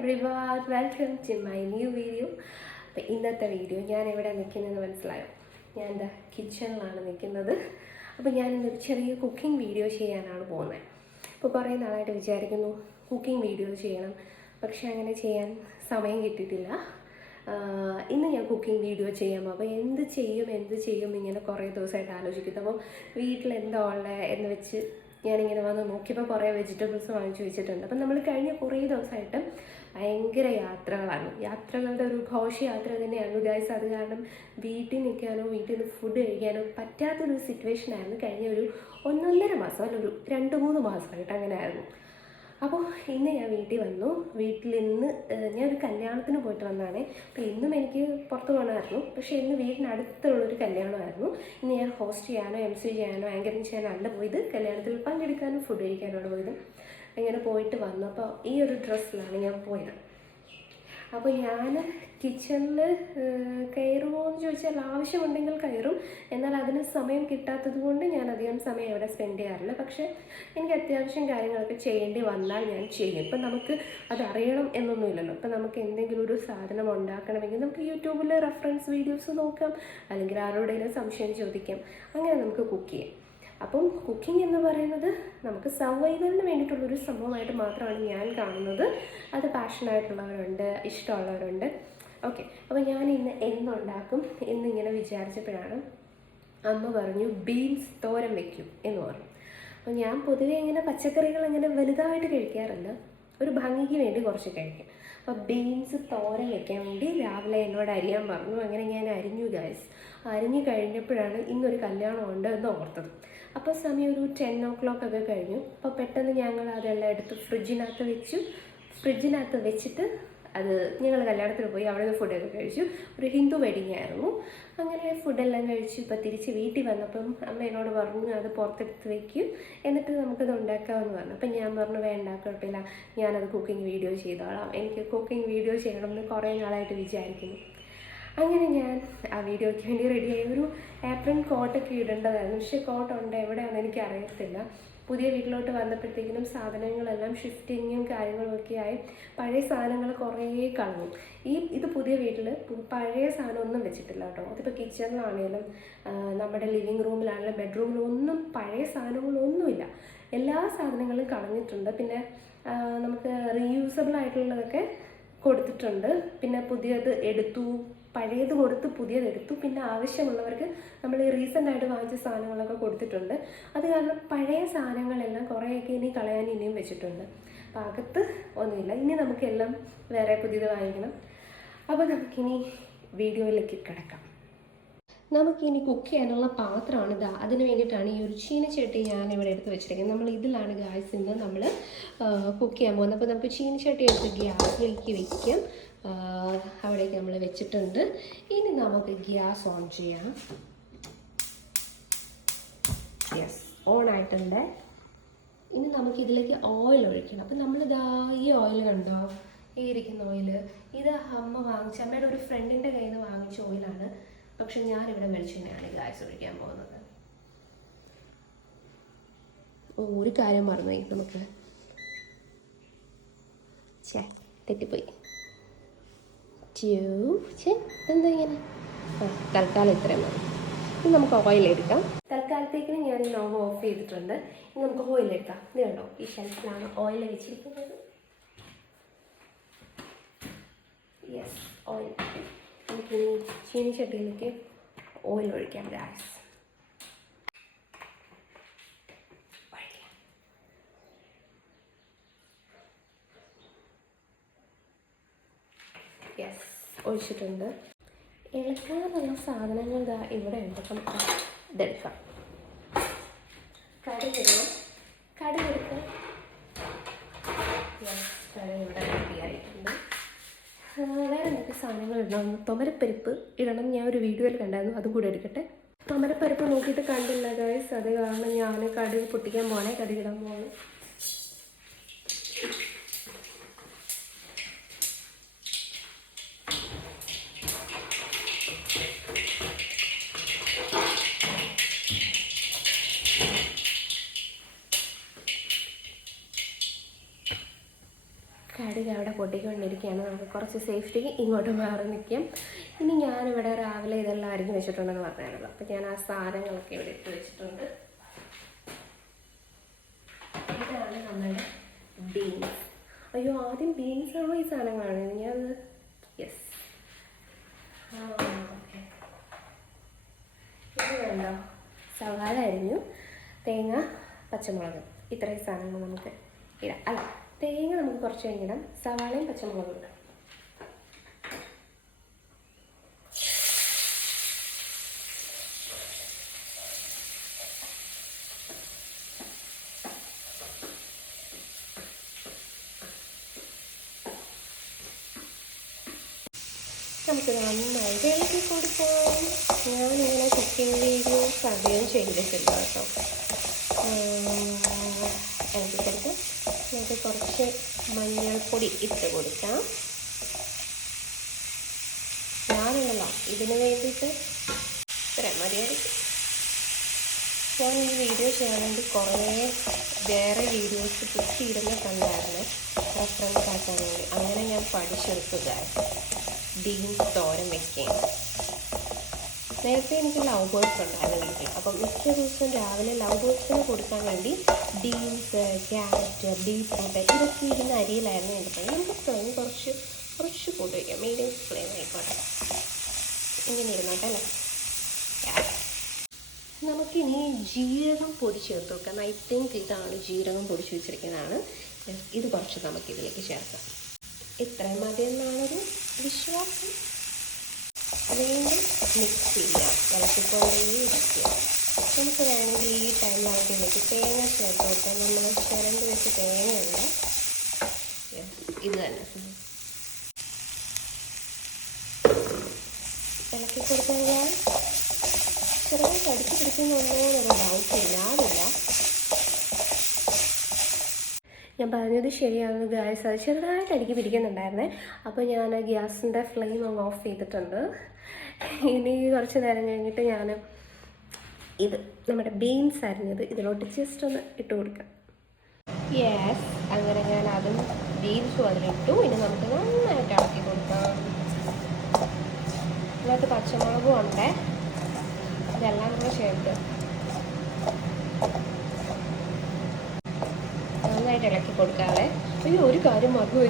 everyone, welcome to my new video. അപ്പോൾ ഇന്നത്തെ video ഞാൻ എവിടെ നിൽക്കുന്നതെന്ന് മനസ്സിലായോ? ഞാൻ എന്താ കിച്ചണിലാണ് നിൽക്കുന്നത്. അപ്പോൾ ഞാനിന്നൊരു ചെറിയ കുക്കിംഗ് വീഡിയോ ചെയ്യാനാണ് പോകുന്നത്. ഇപ്പോൾ കുറേ നാളായിട്ട് വിചാരിക്കുന്നു കുക്കിംഗ് വീഡിയോ ചെയ്യണം, പക്ഷെ അങ്ങനെ ചെയ്യാൻ സമയം കിട്ടിയിട്ടില്ല. ഇന്ന് ഞാൻ കുക്കിംഗ് വീഡിയോ ചെയ്യാം. അപ്പോൾ എന്ത് ചെയ്യും ഇങ്ങനെ കുറേ ദിവസമായിട്ട് ആലോചിക്കുന്നു. അപ്പോൾ വീട്ടിൽ എന്താ ഉള്ളത് എന്ന് വെച്ച് ഞാനിങ്ങനെ വന്ന് നോക്കിയപ്പോൾ കുറേ വെജിറ്റബിൾസ് വാങ്ങിച്ചു വെച്ചിട്ടുണ്ട്. അപ്പം നമ്മൾ കഴിഞ്ഞ കുറേ ദിവസമായിട്ട് ഭയങ്കര യാത്രകളുടെ ഒരു ഘോഷയാത്ര തന്നെയായിരുന്നു ഗൈസ്. അത് കാരണം വീട്ടിൽ നിൽക്കാനോ വീട്ടിൽ നിന്ന് ഫുഡ് കഴിക്കാനോ പറ്റാത്തൊരു സിറ്റുവേഷനായിരുന്നു കഴിഞ്ഞ ഒരു 1.5 മാസം, അല്ല ഒരു 2-3 മാസമായിട്ട് അങ്ങനെ ആയിരുന്നു. അപ്പോൾ ഇന്ന് ഞാൻ വീട്ടിൽ വന്നു. വീട്ടിൽ ഇന്ന് ഞാനൊരു കല്യാണത്തിന് പോയിട്ട് വന്നതാണ്. അപ്പോൾ ഇന്നും എനിക്ക് പുറത്ത് പോകണമായിരുന്നു, പക്ഷേ ഇന്ന് വീടിനടുത്തുള്ളൊരു കല്യാണമായിരുന്നു. ഇന്ന് ഞാൻ ഹോസ്റ്റ് ചെയ്യാനോ MC ചെയ്യാനോ ആങ്കറിങ് ചെയ്യാനോ അല്ല പോയത്, കല്യാണത്തിൽ പങ്കെടുക്കാനും ഫുഡ് കഴിക്കാനാണ് പോയത്. അങ്ങനെ പോയിട്ട് വന്നു. അപ്പോൾ ഈ ഒരു ഡ്രസ്സിലാണ് ഞാൻ പോയത്. അപ്പോൾ ഞാൻ കിച്ചണിൽ കയറുമോ എന്ന് ചോദിച്ചാൽ ആവശ്യമുണ്ടെങ്കിൽ കയറും, എന്നാൽ അതിന് സമയം കിട്ടാത്തത് കൊണ്ട് ഞാൻ അധികം സമയം അവിടെ സ്പെൻഡ് ചെയ്യാറില്ല. പക്ഷേ എനിക്ക് അത്യാവശ്യം കാര്യങ്ങളൊക്കെ ചെയ്യേണ്ടി വന്നാൽ ഞാൻ ചെയ്യും. ഇപ്പം നമുക്ക് അത് അറിയണം എന്നൊന്നുമില്ലല്ലോ. ഇപ്പം നമുക്ക് എന്തെങ്കിലും ഒരു സാധനം ഉണ്ടാക്കണമെങ്കിൽ നമുക്ക് യൂട്യൂബിൽ റെഫറൻസ് വീഡിയോസ് നോക്കാം, അല്ലെങ്കിൽ ആരോടെങ്കിലും സംശയം ചോദിക്കാം, അങ്ങനെ നമുക്ക് കുക്ക് ചെയ്യാം. അപ്പം കുക്കിംഗ് എന്ന് പറയുന്നത് നമുക്ക് സർവൈവലിന് വേണ്ടിയിട്ടുള്ളൊരു സംഭവമായിട്ട് മാത്രമാണ് ഞാൻ കാണുന്നത്. അത് പാഷനായിട്ടുള്ളവരുണ്ട്, ഇഷ്ടമുള്ളവരുണ്ട്. ഓക്കെ, അപ്പോൾ ഞാൻ ഇന്ന് എന്തുണ്ടാക്കും എന്നിങ്ങനെ വിചാരിച്ചപ്പോഴാണ് അമ്മ പറഞ്ഞു ബീൻസ് തോരൻ വയ്ക്കും എന്ന് പറഞ്ഞു. അപ്പോൾ ഞാൻ പൊതുവേ ഇങ്ങനെ പച്ചക്കറികൾ അങ്ങനെ വലുതായിട്ട് കഴിക്കാറില്ല, ഒരു ഭംഗിക്ക് വേണ്ടി കുറച്ച് കഴിക്കും. അപ്പോൾ ബീൻസ് തോരൻ വെക്കാൻ വേണ്ടി രാവിലെ എന്നോട് അരിയാൻ പറഞ്ഞു. അങ്ങനെ ഞാൻ അരിഞ്ഞു ഗൈസ്. അരിഞ്ഞു കഴിഞ്ഞപ്പോഴാണ് ഇന്നൊരു കല്യാണം ഉണ്ട് എന്ന് ഓർത്തത്. അപ്പോൾ സമയം ഒരു 10 o'clock ഒക്കെ കഴിഞ്ഞു. അപ്പോൾ പെട്ടെന്ന് ഞങ്ങൾ അതെല്ലാം എടുത്ത് ഫ്രിഡ്ജിനകത്ത് വെച്ചിട്ട് അത് ഞങ്ങൾ കല്യാണത്തിന് പോയി. അവിടെ നിന്ന് ഫുഡൊക്കെ കഴിച്ചു. ഒരു ഹിന്ദു വെഡിങ് ആയിരുന്നു. അങ്ങനെ ഫുഡെല്ലാം കഴിച്ചു. ഇപ്പോൾ തിരിച്ച് വീട്ടിൽ വന്നപ്പം അമ്മ എന്നോട് പറഞ്ഞു അത് പുറത്തെടുത്ത് വയ്ക്കും, എന്നിട്ട് നമുക്കത് ഉണ്ടാക്കാമെന്ന് പറഞ്ഞു. അപ്പം ഞാൻ പറഞ്ഞു വേണ്ട, കുഴപ്പമില്ല, ഞാനത് കുക്കിംഗ് വീഡിയോ ചെയ്തോളാം, എനിക്ക് കുക്കിംഗ് വീഡിയോ ചെയ്യണമെന്ന് കുറേ നാളായിട്ട് വിചാരിക്കുന്നു. അങ്ങനെ ഞാൻ ആ വീഡിയോയ്ക്ക് വേണ്ടി റെഡിയായി. ഒരു ഏപ്രിൽ കോട്ടൊക്കെ ഇടേണ്ടതായിരുന്നു, പക്ഷേ കോട്ട് ഉണ്ട് എവിടെയാണെന്ന് എനിക്ക് അറിയത്തില്ല. പുതിയ വീട്ടിലോട്ട് വന്നപ്പോഴത്തേക്കിനും സാധനങ്ങളെല്ലാം ഷിഫ്റ്റിങ്ങും കാര്യങ്ങളും ഒക്കെ ആയി പഴയ സാധനങ്ങൾ കുറേ കളഞ്ഞു. ഇത് പുതിയ വീട്ടിൽ പഴയ സാധനമൊന്നും വെച്ചിട്ടില്ല കേട്ടോ. അതിപ്പോൾ കിച്ചണിലാണെങ്കിലും നമ്മുടെ ലിവിങ് റൂമിലാണെങ്കിലും ബെഡ്റൂമിലൊന്നും പഴയ സാധനങ്ങളൊന്നുമില്ല. എല്ലാ സാധനങ്ങളും കളഞ്ഞിട്ടുണ്ട്. പിന്നെ നമുക്ക് റീയൂസബിൾ ആയിട്ടുള്ളതൊക്കെ കൊടുത്തിട്ടുണ്ട്. പിന്നെ പുതിയത് എടുത്തു, പഴയത് കൊടുത്ത് പുതിയത് എടുത്തു. പിന്നെ ആവശ്യമുള്ളവർക്ക് നമ്മൾ റീസെൻ്റായിട്ട് വാങ്ങിച്ച സാധനങ്ങളൊക്കെ കൊടുത്തിട്ടുണ്ട്. അത് കാരണം പഴയ സാധനങ്ങളെല്ലാം കുറേയൊക്കെ ഇനി കളയാൻ ഇനിയും വെച്ചിട്ടുണ്ട്. അപ്പോൾ അകത്ത് ഒന്നുമില്ല. ഇനി നമുക്കെല്ലാം വേറെ പുതിയത് വാങ്ങിക്കണം. അപ്പോൾ നമുക്കിനി വീഡിയോയിലേക്ക് കിടക്കാം. നമുക്കിനി കുക്ക് ചെയ്യാനുള്ള പാത്രമാണ് ഇതാ. അതിന് വേണ്ടിയിട്ടാണ് ഈ ഒരു ചീനച്ചട്ടി ഞാൻ ഇവിടെ എടുത്ത് വെച്ചിരിക്കുന്നത്. നമ്മൾ ഇതിലാണ് ഗ്യാസ് ഇന്ന് നമ്മൾ കുക്ക് ചെയ്യാൻ പോകുന്നത്. അപ്പോൾ നമുക്ക് ചീനച്ചട്ടി എടുത്ത് ഗ്യാസിലേക്ക് വയ്ക്കാം. അവിടേക്ക് നമ്മൾ വെച്ചിട്ടുണ്ട്. ഇനി നമുക്ക് ഗ്യാസ് ഓൺ ചെയ്യാം. യെസ്, ഓൺ ആയിട്ടുണ്ട്. ഇനി നമുക്ക് ഇതിലേക്ക് ഓയിൽ ഒഴിക്കണം. അപ്പം നമ്മളിതാ ഈ ഓയിൽ കണ്ടോ, ഈ ഇരിക്കുന്ന ഓയിൽ, ഇത് അമ്മ വാങ്ങിച്ച അമ്മയുടെ ഒരു ഫ്രണ്ടിൻ്റെ കയ്യിൽ നിന്ന് വാങ്ങിച്ച ഓയിലാണ്. പക്ഷെ ഞാനിവിടെ വെളിച്ചെണ്ണയാണ് ഗ്യാസ് ഒഴിക്കാൻ പോകുന്നത്. ഒരു കാര്യം മറന്നുപോയി, നമുക്ക് തെറ്റിപ്പോയി. എന്താ ഇങ്ങനെ? തൽക്കാലം ഇത്രയും മതി. ഇനി നമുക്ക് ഓയിൽ എടുക്കാം. തൽക്കാലത്തേക്കിന് ഞാൻ നോവ് ഓഫ് ചെയ്തിട്ടുണ്ട്. ഇനി നമുക്ക് ഓയിൽ എടുക്കാം. ഇത് കണ്ടോ, ഈ ഷെൽഫിലാണ് ഓയിൽ വെച്ചിരിക്കുന്നത്. Yes, oil. നമുക്ക് ചീനിച്ചട്ടിയിലേക്ക് ഓയിൽ ഒഴിക്കാം ഗ്യാസ്. യെസ്, ഒഴിച്ചിട്ടുണ്ട്. ഇളക്കാനുള്ള സാധനങ്ങൾ ഇതാ ഇവിടെ ഉണ്ട്. അപ്പം ഇതെടുക്കാം. കടുകെടുക്കാം. യെസ്, കടുക് ഇവിടെ റെഡിയായിട്ടുണ്ട്. വേറെ എന്തൊക്കെ സാധനങ്ങൾ ഇടണം? തുമരപ്പരിപ്പ് ഇടണം. ഞാൻ ഒരു വീഡിയോയിൽ കണ്ടായിരുന്നു, അതും കൂടെ എടുക്കട്ടെ. തുമരപ്പരിപ്പ് നോക്കിയിട്ട് കണ്ടില്ല ഗൈസ്, അത് കാരണം ഞാൻ കടുക് പൊട്ടിക്കാൻ പോകണേ, കടുകിടാൻ പോകണം. കടുക് അവിടെ പൊട്ടിക്കൊണ്ടിരിക്കുകയാണ്. നമുക്ക് കുറച്ച് സേഫ്റ്റിക്ക് ഇങ്ങോട്ട് മാറി നിൽക്കാം. ഇനി ഞാനിവിടെ രാവിലെ ഇതെല്ലാം അരിഞ്ഞ് വെച്ചിട്ടുണ്ടെന്ന് പറഞ്ഞാണല്ലോ. അപ്പോൾ ഞാൻ ആ സാധനങ്ങളൊക്കെ ഇവിടെ ഇട്ട് വെച്ചിട്ടുണ്ട്. ഇതാണ് നമ്മുടെ ബീൻസ്. അയ്യോ, ആദ്യം ബീൻസാണോ ഈ സാധനങ്ങളാണ് ഞാൻ യെസ്. ഓക്കെ, ഇത് വേണ്ടോ? സവാള അരിഞ്ഞു, തേങ്ങ, പച്ചമുളക്, ഇത്രയും സാധനങ്ങൾ നമുക്ക് ഇടാം. അല്ല, തേങ്ങ നമുക്ക് കുറച്ച് കഴിഞ്ഞിടാം, സവാളയും പച്ചമുളകും ഇടാം. നമുക്ക് നന്നായിട്ട് ഇളക്കി കൊടുക്കാം. ഞാനിങ്ങനെ കുക്കിംഗ് വീഡിയോസ് അധികം ചെയ്തിട്ടില്ല കേട്ടോ. ഇളക്കി കൊടുക്കാം. നമുക്ക് കുറച്ച് മഞ്ഞൾപ്പൊടി ഇട്ട് കൊടുക്കാം. ഞാനുണ്ടല്ലോ ഇതിന് വേണ്ടിയിട്ട് ഇത്ര മതിയായിരിക്കും. ഞാൻ ഈ വീഡിയോ ചെയ്യാൻ വേണ്ടി കുറേ വേറെ വീഡിയോസ് കുത്തിയിടുന്ന കണ്ടായിരുന്നു റെഫറൻസ് ആക്കാൻ വേണ്ടി. അങ്ങനെ ഞാൻ പഠിച്ചെടുക്കുക ബീൻസ് തോരൻ വയ്ക്കുകയും. നേരത്തെ എനിക്ക് ലവ് ബേർഡ്സ് ഉണ്ടായിരുന്നു വീട്ടിൽ. അപ്പം മിക്ക ദിവസവും രാവിലെ ലവ് ബേർഡ്സിന് കൊടുക്കാൻ വേണ്ടി ബീൻസ്, ക്യാരറ്റ്, ബീറ്റ്റൂട്ട് ഇതൊക്കെ ഇടുന്ന അരിയിലായിരുന്നു എൻ്റെ പണി. നമുക്ക് ഫ്ലെയിം കുറച്ച് കൂട്ടി വയ്ക്കാം. മീഡിയം ഫ്ലെയിം ആയിക്കോട്ടെ. ഇങ്ങനെ ഇരുന്നോട്ടെ അല്ലേ. നമുക്കിനി ജീരകം പൊടി ചേർത്ത് വെക്കാം. ഐ തിങ്ക് ഇതാണ് ജീരകം പൊടിച്ച് വെച്ചിരിക്കുന്നതാണ്. ഇത് കുറച്ച് നമുക്കിതിലേക്ക് ചേർക്കാം. ഇത്രയും മതിയെന്നാണൊരു വിശ്വാസം. വീണ്ടും മിക്സ് ചെയ്യാം, ഇളക്കിക്കൊണ്ടേയിരിക്കുക. നമുക്ക് വേണമെങ്കിൽ ഈ ടൈമിലാണെങ്കിൽ ഇതിലേക്ക് തേങ്ങ ചേർത്ത് കൊടുക്കാം. നമ്മൾ ചിരണ്ടി വെച്ച് തേങ്ങയുണ്ട്, ഇത് തന്നെ ഇളക്കി കൊടുക്കാൻ ചെറുതായി കടിച്ചു പിടിക്കുന്നുണ്ടോയെന്നൊരു ഡൗട്ട് ഇല്ലാതില്ല. ഞാൻ പറഞ്ഞത് ശരിയാണ് ഗായ്സ്, അത് ചെറുതായിട്ട് അടുക്കി പിടിക്കുന്നുണ്ടായിരുന്നേ. അപ്പോൾ ഞാൻ ഗ്യാസിൻ്റെ ഫ്ലെയിം അങ്ങ് ഓഫ് ചെയ്തിട്ടുണ്ട്. ഇനി കുറച്ച് നേരം കഴിഞ്ഞിട്ട് ഞാൻ ഇത് നമ്മുടെ ബീൻസ് അരിഞ്ഞത് ഇതിലോട്ട് ജസ്റ്റ് ഒന്ന് ഇട്ട് കൊടുക്കാം. യെസ്, അങ്ങനെ ഞാൻ അതും ബീൻസും അതിലിട്ടു. ഇനി നമുക്ക് നന്നായിട്ട് ഇളക്കി കൊടുക്കാം. ഇതിനകത്ത് പച്ചമുളകും ഉണ്ട്, ഇതെല്ലാം കൂടെ ചേർത്ത് നന്നായിട്ട് ഇളക്കി കൊടുക്കാതെ. അയ്യോ, ഒരു കാര്യം മറന്നു,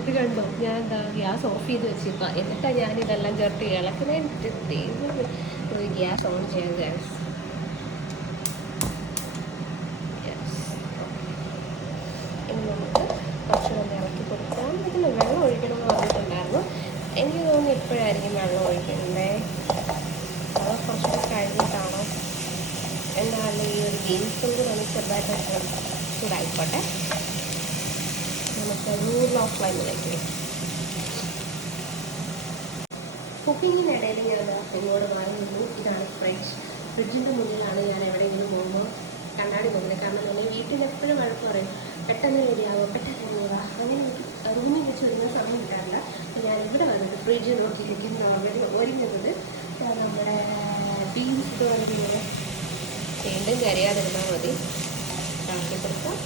ഇത് കണ്ടോ, ഞാൻ എന്താ ഗ്യാസ് ഓഫ് ചെയ്ത് വെച്ചിരിക്കുക. എന്നിട്ടാണ് ഞാനിതെല്ലാം ചേർത്ത് ഇളക്കുന്നതിന് ഒരു ഗ്യാസ് ഓൺ ചെയ്യാൻ ഗ്യാസ്. ഇനി നമുക്ക് കുറച്ച് കൊണ്ട് ഇളക്കി കൊടുക്കാം. ഇതിൽ വെള്ളം ഒഴിക്കണമെന്ന് പറഞ്ഞിട്ടുണ്ടായിരുന്നു. എനിക്ക് തോന്നുന്നു ഇപ്പോഴായിരിക്കും വെള്ളം ഒഴിക്കണ്ടേ, അത് കുറച്ചുകൂടെ കഴിഞ്ഞിട്ടാണോ എന്നാലും ഈ ഒരു ബീൻസും കൂടെ ഒന്ന് ചെറുതായിട്ട് ചൂടായിക്കോട്ടെ. നമുക്കൊരു ലോ ഫ്ലെയിമിലേക്ക് വയ്ക്കും. കുക്കിങ്ങിനിടയിൽ ഞാൻ എന്നോട് വാങ്ങിയിരുന്നു. ഇതാണ് ഫ്രിഡ്ജിൻ്റെ മുന്നിലാണ് ഞാൻ എവിടെയെങ്കിലും പോകുമ്പോൾ കണ്ണാടി നോക്കുന്നത്. കാരണം നമ്മൾ വീട്ടിൽ എപ്പോഴും വഴക്ക് പറയും, പെട്ടെന്ന് റെഡിയാകും, പെട്ടെന്ന് റെഡിയാവുക. അങ്ങനെ എനിക്ക് റൂമിൽ വെച്ച് ഒരുങ്ങുന്ന സമയം കിട്ടാറില്ല. അപ്പോൾ ഞാൻ ഇവിടെ വന്നിട്ട് ഫ്രിഡ്ജ് നോക്കിയിരിക്കുന്നു. അവിടെ ഒരുങ്ങുന്നത് നമ്മുടെ ബീൻസ് തോരനിങ്ങനെ വീണ്ടും കരയാതിരുന്നാൽ മതി. ഇളക്കി കൊടുക്കാം.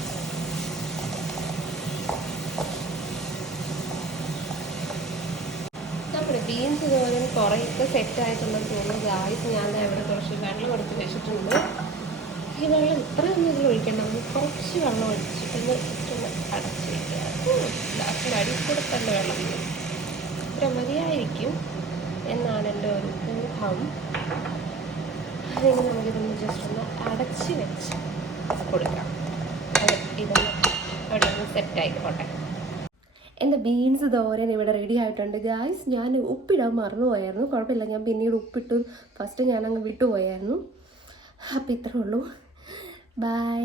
നമ്മുടെ ബീൻസ് തോരൻ കുറേയൊക്കെ സെറ്റായിട്ടുണ്ടെന്ന് തോന്നുന്നു ഗായ്സ്. ഞാൻ ഇവിടെ കുറച്ച് വെള്ളം എടുത്ത് വെച്ചിട്ടുണ്ട്. ഈ വെള്ളം ഇത്രയൊന്നും ഇതിൽ ഒഴിക്കേണ്ട, നമുക്ക് കുറച്ച് വെള്ളം ഒഴിച്ചിട്ടൊന്ന് അടച്ച് വയ്ക്കുക. ലാസ്റ്റിൽ അടിയിൽ കൂടെ തന്നെ വെള്ളം വരും. ഇത്ര മതിയായിരിക്കും എന്നാണ് എൻ്റെ ഒരു ഊഹം. അതിന് നമുക്കിതൊന്ന് ജസ്റ്റ് ഒന്ന് അടച്ച് വെച്ച് കൊടുക്കാം. അത് ഇതൊന്ന് അവിടെ ഒന്ന് സെറ്റായിക്കോട്ടെ. എൻ്റെ ബീൻസ് തോരൻ ഇവിടെ റെഡി ആയിട്ടുണ്ട് ഗായ്സ്. ഞാൻ ഉപ്പിടാൻ മറന്നുപോയായിരുന്നു. കുഴപ്പമില്ല, ഞാൻ പിന്നീട് ഉപ്പിട്ടു. ഫസ്റ്റ് ഞാനങ്ങ് വിട്ടുപോയായിരുന്നു. അപ്പോൾ ഇത്രേ ഉള്ളൂ. ബൈ.